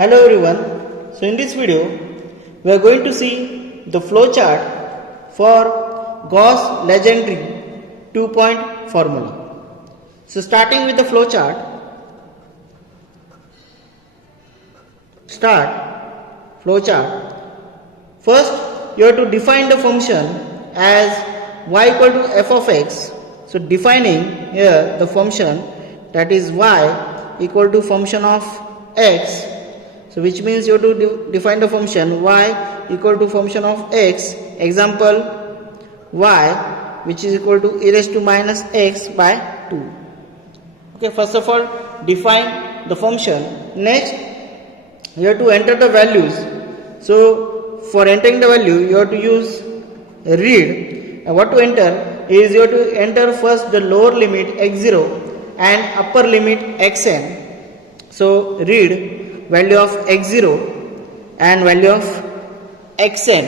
Hello everyone. So in this video we are going to see the flow chart for Gauss-Legendre 2-point formula. So starting with the flow chart, first you have to define the function as y equal to f of x. So defining here the function, that is y equal to function of x. So which means you have to define the function y equal to function of x. Example, y which is equal to e raised to minus x by 2. Okay, first of all define the function. Next you have to enter the values. So for entering the value you have to use read. And what to enter is you have to enter first the lower limit x0 and upper limit xn. So read value of x0 and value of xn.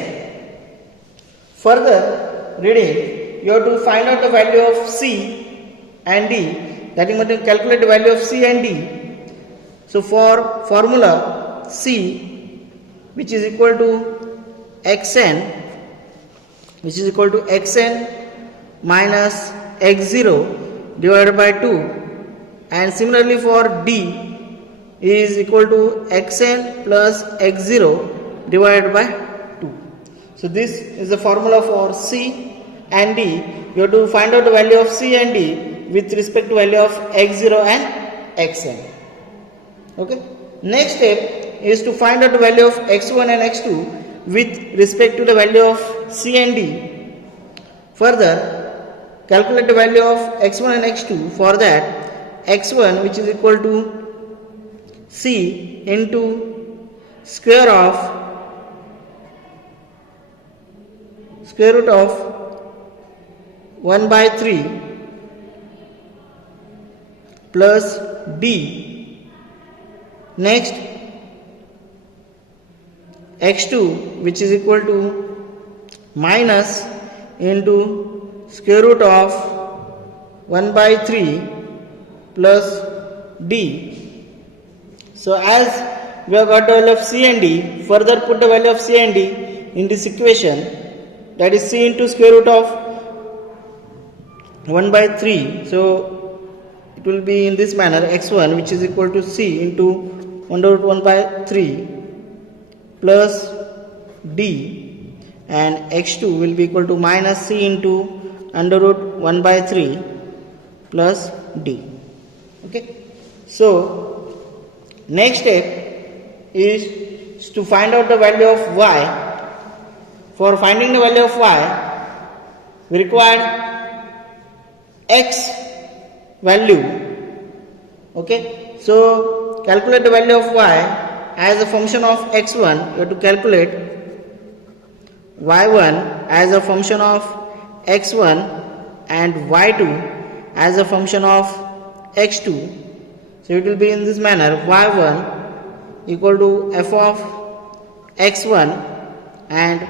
Further reading, you have to find out the value of c and d, that is, to calculate the value of c and d. So for formula c, which is equal to xn, minus x0 divided by 2, and similarly for d is equal to xn plus x0 divided by 2. So this is the formula for c and d. You have to find out the value of c and d with respect to value of x0 and xn. Okay. Next step is to find out the value of x1 and x2 with respect to the value of c and d. Further, calculate the value of x1 and x2. For that, x1, which is equal to c into square root of 1 by 3 plus d. Next, x2, which is equal to minus into square root of 1 by 3 plus d. So as we have got the value of c and d, further put the value of c and d in this equation, that is c into square root of 1 by 3. So it will be in this manner, x1 which is equal to c into under root 1 by 3 plus d, and x2 will be equal to minus c into under root 1 by 3 plus d. Okay. So next step is to find out the value of y. For finding the value of y, we require x value. Okay. So calculate the value of y as a function of x1. You have to calculate y1 as a function of x1 and y2 as a function of x2. So it will be in this manner, y1 equal to f of x1 and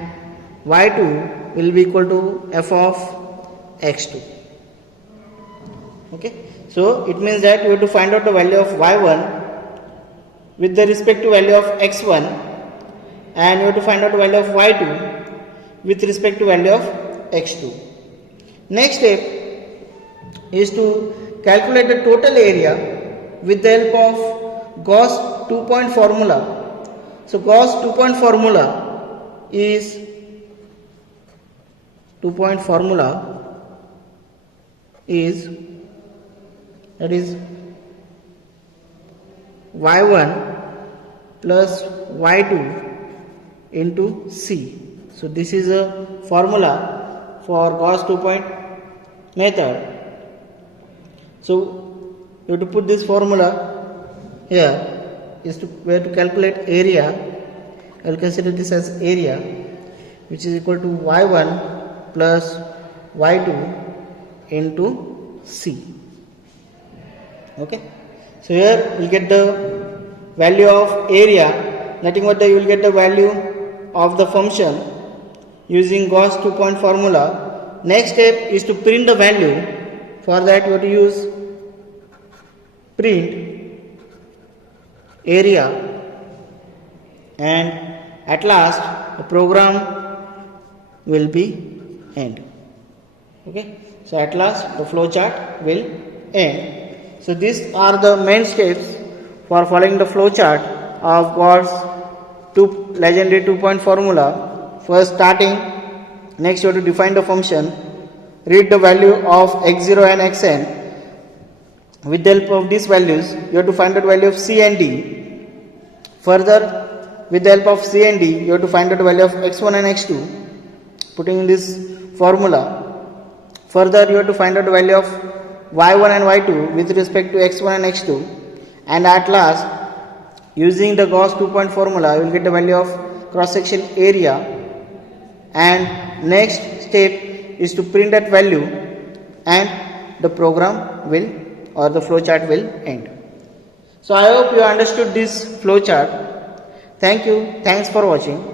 y2 will be equal to f of x2. Okay. So it means that you have to find out the value of y1 with the respect to value of x1, and you have to find out the value of y2 with respect to value of x2. Next step is to calculate the total area with the help of Gauss 2-point formula. So Gauss 2-point formula is that is y1 plus y2 into c. So this is a formula for Gauss 2-point method. So you have to put this formula here, is to where to calculate area. I will consider this as area, which is equal to y1 plus y2 into c. Okay. So here we will get the value of area. Nothing but you will get the value of the function using Gauss 2-point formula. Next step is to print the value. For that you have to use print area and at last the program will be end. Okay, so at last the flow chart will end. So these are the main steps for following the flow chart of Gauss legendary 2-point formula. First, starting, next you have to define the function, read the value of x0 and xn. With the help of these values you have to find out the value of c and d. Further, with the help of c and d you have to find out the value of x1 and x2, putting in this formula. Further, you have to find out the value of y1 and y2 with respect to x1 and x2, and at last, using the Gauss 2-point formula, you will get the value of cross-section area, and next step is to print that value and the program will, or the flow chart will end. So I hope you understood this flow chart. Thank you. Thanks for watching.